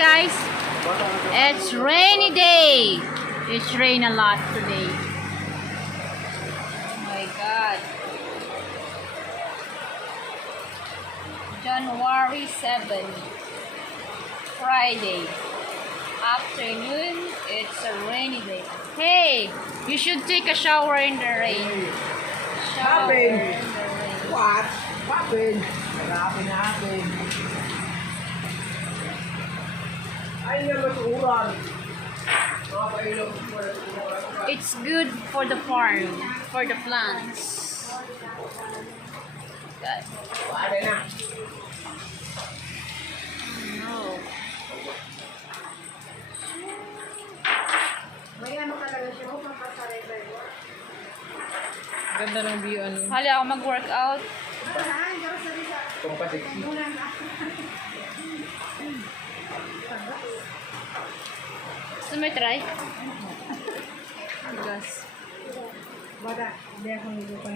Guys, it's rainy day. It's rain a lot today. Oh my God. January 7, Friday. Afternoon, it's a rainy day. Hey, you should take a shower in the rain. Shower in the rain. What? Happened? Happened. Ay, naman uran. It's good for the farm, for the plants. God. Ada na. No. May ano talaga siya, mapapasaray-saray mo. Ganda ng view, ano. Hali ako mag-workout. Pampaseksi. Gusto mo try? Gas. Bada, hindi ako nilupay.